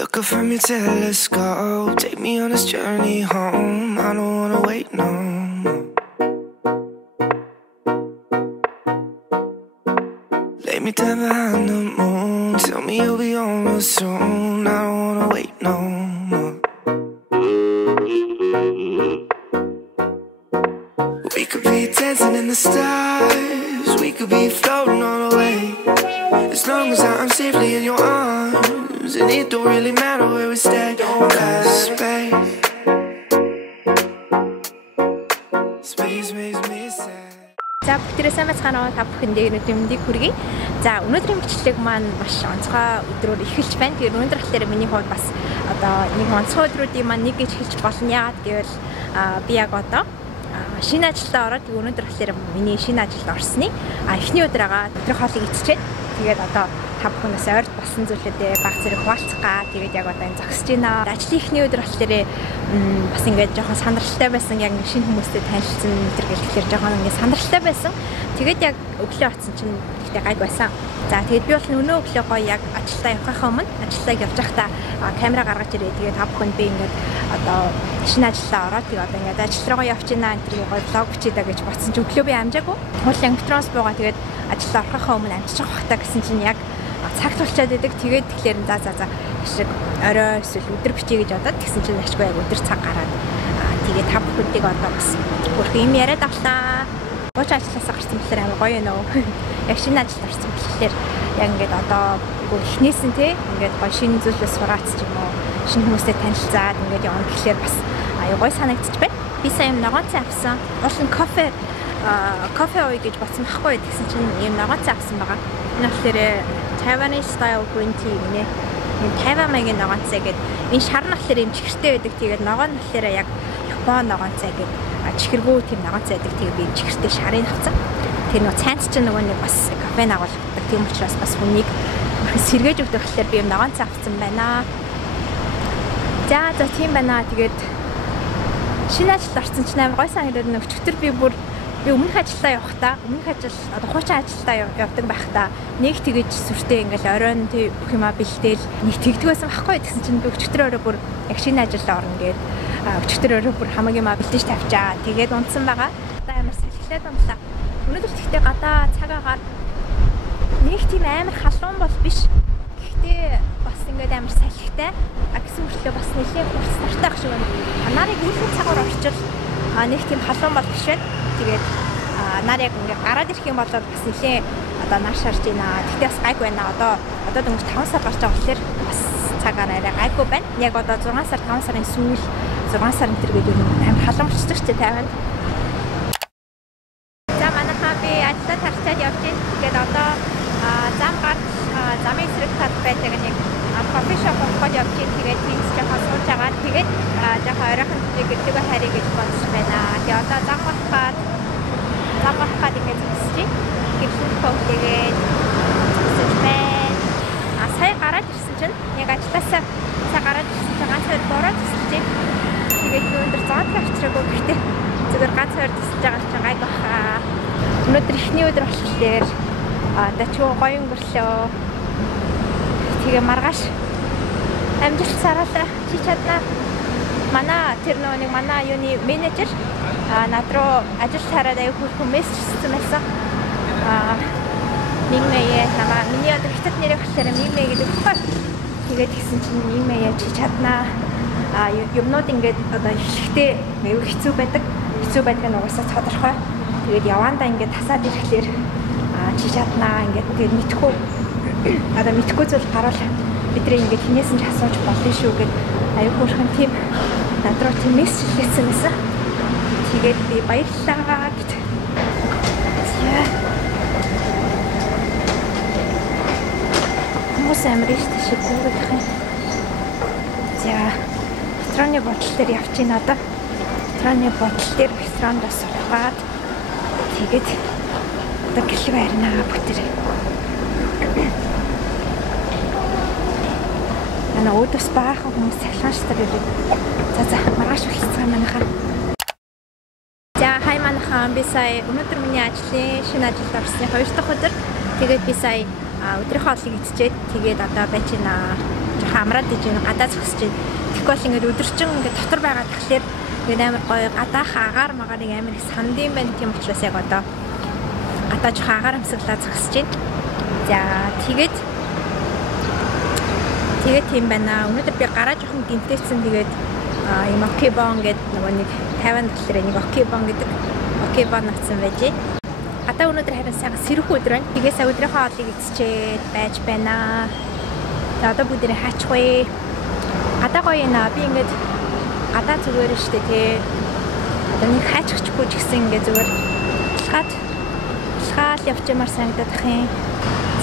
Look up from your telescope, take me on this journey home. I don't wanna wait no more. Lay me down behind the moon, tell me you'll be on real soon. I don't wanna wait no more. We could be dancing in the stars, we could be floating on the way. As long as I'm safely in your arms, and it don't really matter where we stay. Cause space makes me sad. За бүгдээрээ сайн байцгаана уу? Та бүхэндээ өнөөдрийн мэндийг хүргэе. За өнөөдрийн бичлэг маань маш онцгой өдрөөр эхэлж байна. Тэгээд өнөөдөр болохоор миний хувьд бас одоо нэг онцгой өдрүүдийн маань нэг гэж хэлж болно. Яагаад гэвэл би яг одоо шинэ ажилдаа ороод өнөөдөр болохоор миний шинэ ажилд орсны эхний өдөр байгаа. Өдрийн хоолыг идчихэд тэгээд одоо та бүхнээс ойрт болсон зүйлүүдээ баг зэрэг хуваалцах га. Тэгээд яг одоо энэ зогсож байна. Ажлын эхний өдөр болохоор бас ингээд жоохон сандралтай байсан. Яг шинэ хүмүүстэй танилцсан өдөр гэхэлэр жоохон ингээд сандралтай байсан. Тэгээд яг өглөө оцсон чинь ихтэй гайг байсан. За тэгээд би бол өнөө өглөө гоё яг ажилдаа явахынхаа өмнө ажилдаа явж байхдаа камера гаргаж ирээ. Тэгээд та бүхэнд би ингээд одоо шинэ ажилдаа ороод тэгээд одоо ингээд ажил руугаа явж байна. Энэ гоё влог бичээдэ гэж бодсон чи өглөө би амжаагүй. Хууль метроос буугаа тэгээд ажилдаа орохынхаа өмнө амжиж байгаа хта гэсэн чинь яг цагт болчиход идэг. Тэгээд тэгэхээр за шиг орой эсвэл өдөр бичиж гэж бодоод тэгсэн чинь ашгүй яг өдөр цаг гараад тэгээд та бүхэндийг одоо бас бүрх юм яриад авлаа. Гооч ажилласаа гарсан болохоор амар гоё нөө. Яг шинэ ажилд орсон болохоор яг ингээд одоо эхнээс нь те ингээд гоё шинэ зүйлээс сураац ч юм уу шинэ хүмүүстэй танилцаад ингээд явна гэхлээр бас аюу гоё санагдчих байна. Би сайн юм ногоон цай авсан. Уул нь кофе ууя гэж бодсон байхгүй гэсэн чинь юм ногоон цай авсан байгаа. Энэ болохоор Taiwanese style green tea гинэ. Энэ Тайван маягийн ногоон цай гэдэг. Энэ шар нь болохоор юм чихэртэй байдаг. Тэгээд ногоон нь болохоор яг Япон ногоон цай гэдэг. Чихэргүй тийм ногоон цай байдаг. Тэгээд би чихэртэй шарыг авсан. Тэр нөгөө цайнц чинь нөгөө нэг бас кафе агуулдаг. Тийм учраас бас хүнийг сэргээж өгөх болохоор би юм ногоон цай авсан байна. За тийм байна. Тэгээд шинэ ажилд орсон чинь амар гой санагдаад өчигдөр би өмнөх ажилдаа явахдаа өмнөх ажил одоо хуучин ажилдаа явдаг байхдаа нэг тэгэж сүртэй ингээл оройн бүх юма бэлдээл нэг тэгдэг байсан байхгүй гэсэн чинь би өчигдөр өөрөө бүр яг шинэ ажилд орно гээд өчигдөр өөрөө бүр хамаг юма бэлдэж тавьчаа тэгээд унтсан байгаа. Одоо амар салхилаад унтлаа. Өнөөдөр тэгтээ гадаа цаг агаар нэг тийм амар халуун бол биш. Гэхдээ бас ингээд амар салхитай. Гэсэн үрлээ бас нэлээд хурц нартай ах шиг байна. Нарыг үүлэн цагаар орчвол нэг тийм халуун бол биш байна. Тэгээд нар яг ингээд гараад ирэх юм бол бас нэлээ одоо нар шарж байна. Тэгтээ бас гайг байна. Одоо дөнгөж 5 сар гарч байгаа болохоор бас цагаар арай гайгүй байна. Яг одоо 6 сар 5 сарын сүүл 6 сар энэ гэдэг юм амар халуун болчихсон ч тайван. За манайхаа би ажилдаа тарчаад явж байна. Тэгээд одоо зам гарч замын эсрэг тал байдаг нэг кофе шоп ороход явж байна. Тэгээд бинц жоохон сууж байгаа. Тэгээд жоохон оройхон гэлдэг харийг гэж бодсон байна. Тэгээд одоо зам гарахад ингэж үзчихье. Гэвч тэгээд үзэж байна. Сая гараад ирсэн чинь яг ажилласаа гараад ирсэн чинь ганц хоёр бороод ирсэн. Тэгээд өндөр зоонтой авчраагүй гэхдээ зүгээр ганц хоёр тусаж байгаа чинь гайг баха. Өнөөдөр эхний өдөр болохоор одоо ч гоё өнгөрлөө. Тэгээ маргааш амжилт сараалаа чи чаднаа. Манай тэр нэг манай юуны менежер над руу ажил хараад аяг хөрхөн мессеж хийсэн байсан. Минмэе намаа миний одоо хятад нэрийг болохоор минмэ гэдэг баггүй. Тэгээд тэгсэн чинь минмэе чи чаднаа. Юмнууд ингээд одоо ихтэй аяг хэцүү байдаг. Хэцүү байдаг нь угаасаа тодорхой. Тэгээд явандаа ингээд тасаад ирэхлээр чи чаднаа ингээд тэгээд мэдхгүй зүйл гарвал бидний ингээд хинээс нь ч асууж болно шүү гэд аяг хөрхөн тийм над руу тийм мессеж хийсэн байсан. Тэгээд би баярлалаа гэд. Хүмүүс амар их шиг зүгэх юм. За рестораны бодол дээр явж гин одоо. Рестораны бодол дээр ресторандаас сурахад тэгээд одоо гэлэг байрнаа бүтэр. Ана өөдөөс баахан хүмүүс цахилгаан штар ирээд. За маргааш болчихсан манайхаа. За хай манайхаа би сая өнөөдөр миний ажлын шинэ ажилд орсны 2 дахь өдөр. Тэгээд би сая өдрийнхөө хоолыг идчихэд тэгээд одоо байж гинэ. жоохон амраад иж байна. Гадаа зогсож байна. Тэгэхгүй бол ингээд өдөржин ингээд дотор байгаа тэгэхээр ингээд амар гоё гадаах агаар магарыг амар их санд юм байна. Тийм учраас яг одоо гадаа жоохон агаар амсгалаа зогсож байна. За тэгээд тийм байна. Өнөөдөр би гараа жоохон гинтээсэн. Тэгээд юм окейбон гэдэг нөгөө нэг 50 долларын нэг окейбон гэдэг окейбон авсан байжээ. Гадаа өнөөдөр харин сайхан сэрэх өдөр байна. Тэгээд сая өдрийнхөө хоолыг эцчээд байж байна. За одоо бүгдээ хаачихвээ. Гадаа гоё наа. Би ингээд гадаа зүгээр штэ тий. Одоо нэг хаачихгүй ч гэсэн ингээд зүгээр шахаад явчмаар санагдаад ах юм.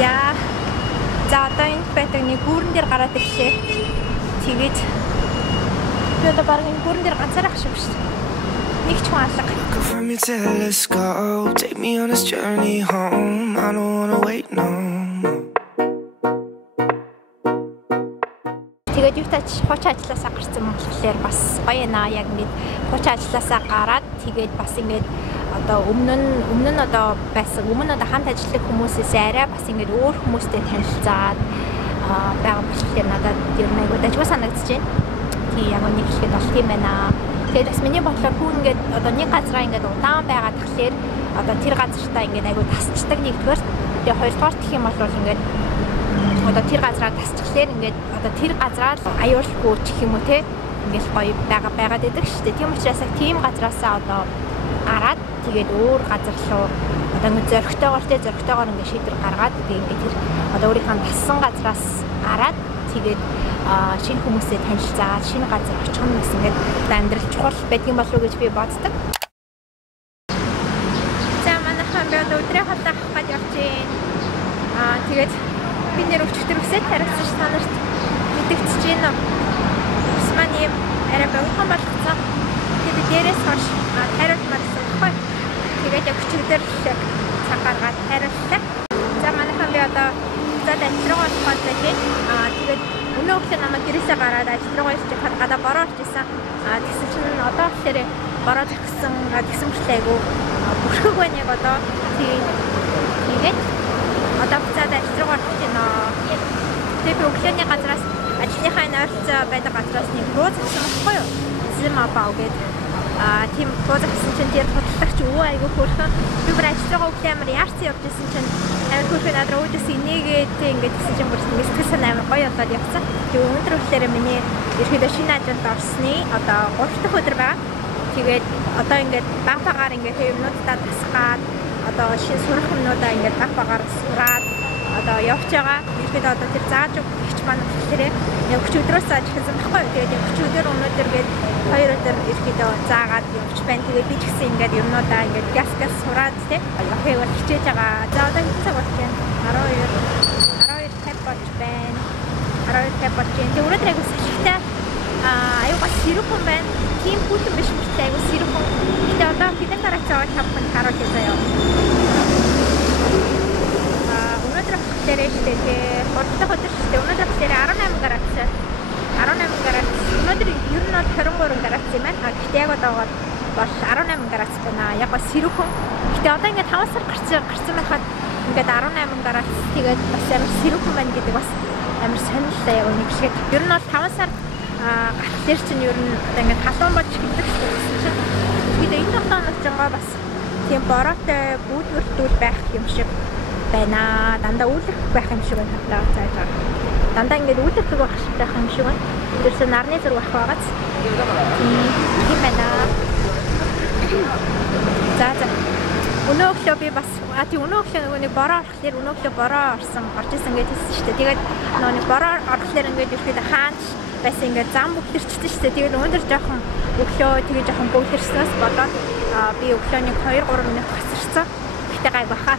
За одоо энэ байдаг нэг гүүрэн дээр гараад ирлээ. Тэгээд би одоо баг энэ гүүрэн дээр ганцаараа хашив шүү дээ. Нэг ч хүн алга. From your telescope, take me on this journey home. I don't wanna wait no more. Тэгээд юу тач хуучин ажилласаа гарсан болохоор бас гоё наа. Яг ингээд хуучин ажилласаа гараад тэгээд бас ингээд одоо өмнө нь одоо байсан өмнө одоо хамт ажиллах хүмүүсээс арай бас ингээд өөр хүмүүстэй танилцаад байгаа болохоор надад ер нь айгуу дажгүй санагдаж байна. Тий яг нэг хэлэхэд бол тийм байна. Тэгээд бас миний бодлоор хүн ингээд одоо нэг газараа ингээд удаан байгаа тэгэхээр одоо тэр газартаа ингээд айгуу тасчдаг нэгдүгээр. Тэгээд хоёрдугаар гэх юм бол ингээд одоо тэр газараа тасчихлаар ингээд одоо тэр газараа аюулгүй ч юм уу те ингээд гоё байгаад идэг шүү дээ. Тийм учраас яг тийм газараасаа одоо гараад тэгээд өөр газар руу одоо ингээд зөрөгтэйгээр ингээд шийдвэр гаргаад тэгээд ингээд тэр одоо өөрийнхөө тассан газраас гараад тэгээд шинэ хүмүүстэй танилцаад шинэ газар очих нь бас ингээд амьдрал чухал байдгийн болов уу гэж би боддог. За манайхан би одоо өдрийн хоолой авах гэж явж байна. Тэгээд би нэр өчтөр үсэт харагдсан ш танарт мэдэгдэж байна. Ус маань юм арай богино болгоцсон. Тэгээд дээрээс хойш хариулмаар байна. Тэгээд яг өчигдөр цаг гаргаад хариуллаа. За манайхан би одоо зад ажил руу орох гэж байна. Тэгээд өнөө өглөө намайг гэрээсээ гараад ажил руу ирж хад гадаа бороо орчихсан. Тэгсэн чинь одоо болохоор бороо зогссон. Тэгсэн мөртлөө айгу бүрхэг байна яг одоо. Тэгээд одоо зад ажил руу орох гэж байна. Тэгээд өглөөний газраас ажлынхаа ойролцоо байдаг газраас нэг руу зогссон байхгүй юу? Зэмапаа гэдэг тийм бодсон чинь тэр бодлогч өвөө айгу хөөрхөн би бүр ажил руу өглөө амар яарсан явжсэн чинь амар хөөрхөн надраа үүдээс инээгээд ингээд гэсэн чинь бүр сэтгэл санаа амар гоё болоод явцсан. Тэгээ өнөөдөр өглөөр миний ерөөдөө шинэ ажилд орсны одоо 3 дахь өдөр байгаа. Тэгээд одоо ингээд багтаагаар ингээд юмнуудаа тасгаад одоо шинэ сурах юмнуудаа ингээд багтаагаар сураад одоо явж байгаа. Ерөөдөө одоо тэр зааж өгч маань болохоор яг өчигдрөөс зааж хэлсэн байхгүй. Тэгээд яг өчигдөр өнөөдөр гээд 2 өдөр ерөөдөө заагаад явж байна. Тэгээд би ч гэсэн ингээд юмнуудаа ингээд газ сураад тий. Яхаг хичээж байгаа. За одоо хэцүү цаг болж байна. 12:50 болж байна. 12:50 болж байна. Тэгээд өнөөдөр айгу салхитай аюугаа сэрэг хүн байна. Тийм хүүтэн биш мөртлөө айгу сэрэг хүн. Тэгээд одоо хэдэн дараа цаавал тавхан харуулъя заяа. Тэрэж тэгээ 3 дахь өдөр шүү дээ. Өнөөдөр тэр 18 градус. 18 градус. Өнөөдөр ер нь бол 23 градус юм байна. Гэхдээ яг одоо бол 18 градус байна. Яг ба сэрүүхэн. Гэхдээ одоо ингээд 5 сар гарсан байхад ингээд 18 градус. Тэгээд бас амар сэрүүхэн байна гэдэг бас амар сонирхолтой яг нэг шиг. Ер нь бол 5 сар гарах дээр чинь ер нь одоо ингээд халуун болж хэлдэг чинь. Тэгээд энэ хатаанаас жингаа бас тийм бороотой бүүдвэртүүл байх юм шиг байна. Дандаа үлрэх байх юм шиг байна. Зааж байгаа. Дандаа ингээд үлрэх байх юм шиг байна. Тэрс нарны зэрэг байх байгааз. Тийм байна. За. Өнөө өглөө би бас өнөө өглөө нэг бороо орохлоор өнөө өглөө бороо орсон орж исэн гэж хэлсэн шүү дээ. Тэгээд нэг бороо орохлоор ингээд ирэхэд хаач байсан ингээд зам бүхтэрчтэй шүү дээ. Тэгээд өнөөдөр жоохон өглөө тэгээд жоохон бүхтэрснээс болоод би өглөөний 2-3 минут хасарсан. Гэтэ гай баха.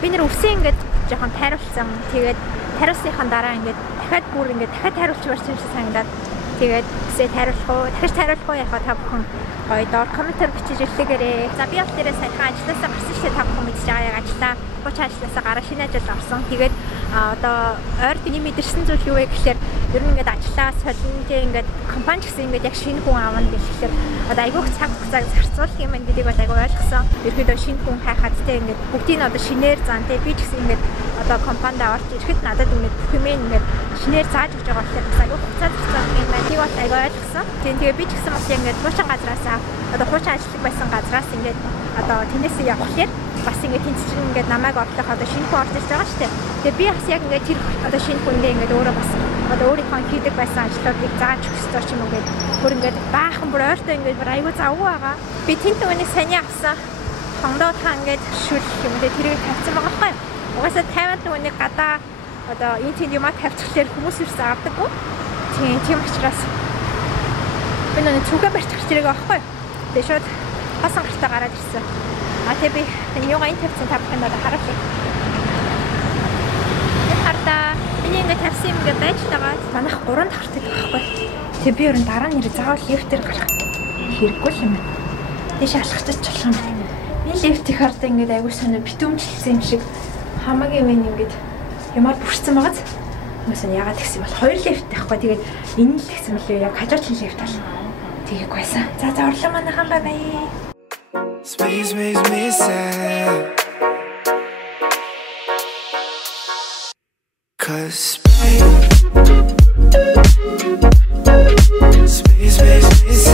Би нэр өвсөн ингээд жоохон тайруулсан. Тэгээд тариусныхаа дараа ингээд дахиад бүр ингээд дахиад тайруулж барьсан шиг санагдаад тэгээд үсээ дахиж тайруулах уу яхаа та бүхэн гоё доор комментээр бичиж илгээгээрэй. За би бол тэрээ сайхан ажилласаа гарсан шүү дээ та бүхэн мэдж байгаа яг ажиллаа. Буч ажилласаа гараа шинэ ажил орсон. Тэгээд одоо ойр тэний мэдэрсэн зүйл юу вэ гэхээр ер нь ингээд ажиллаа солино тийм ингээд компани гэсэн ингээд яг шинэ хүн аавна гэхэлэр одоо айгүйх цаг хугацааг зарцуулах юм байна гэдгийг бол айгүй ойлгосон. Ерөөдөө шинэ хүн хайхад тийм ингээд бүгдийг одоо шинээр заан тийм би ч гэсэн ингээд одоо компанид орж ирэхэд надад ингээд бүх юм ингээд шинээр зааж өгч байгаа болохоор бас айгүй хугацаа зарцуулах юм байна. Тийг бол айгүй ойлгосон. Тийм тэгээ би ч гэсэн бас ингээд хуучин газраасаа одоо хуучин ажиллах байсан газраас ингээд одоо тэнээсээ явхлаар бас ингээд тэнцчин ингээд намайг орлох одоо шинэ хүн орж ирж байгаа шүү дээ. Тэгээ би бас яг ингээд тэр одоо шинэ хүндээ ингээд өөрөө бас одоо өөрийнхөө хийдэг байсан ажлуудыг зааж өгсөж юм ингээд бүр ингээд баахан бүр ойртой ингээд бүр айгүй завгүй байгаа. Би тэнт өнийг саний авсан хондоо та ингээд шүлэх юм дээ тэрийг тавьсан байгаа байхгүй юу? Угаасаа 50 өнийг гадаа одоо энэ тийм юмаа тавьчихлаар хүмүүс ирсэн авдаггүй. Тийм учраас би нэг цугаа барьчих хэрэгээ байхгүй юу? Тэгээ шууд хасан гартаа гараад ирсэн. Тэгээ би энэ юугаа энэ тавьсан та бүхэн надад харуулъя. Энэ хартаа миний ингээд тавьсан юм ингээд байж байгаа. Манайх 3 тахартай байхгүй. Тэгээ би ерөн дараа нэр заавал лифтээр гарах хэрэггүй юм байна. Тийш алхачих болох юм байна. Энэ лифтийн хартаа ингээд аягүй сонио битүүмжлсэн юм шиг хамаагийн мэн ингээд юмар бүрсэн байгааз. Хүмүүс нь яагаад гэсэн бол 2 лифт байхгүй. Тэгээд энэ л гэсэн мөлий яг хажуудлын лифт бол тийггүй байсан. За орлоо манайхан бай. Space makes me sad, 'cause space makes me sad.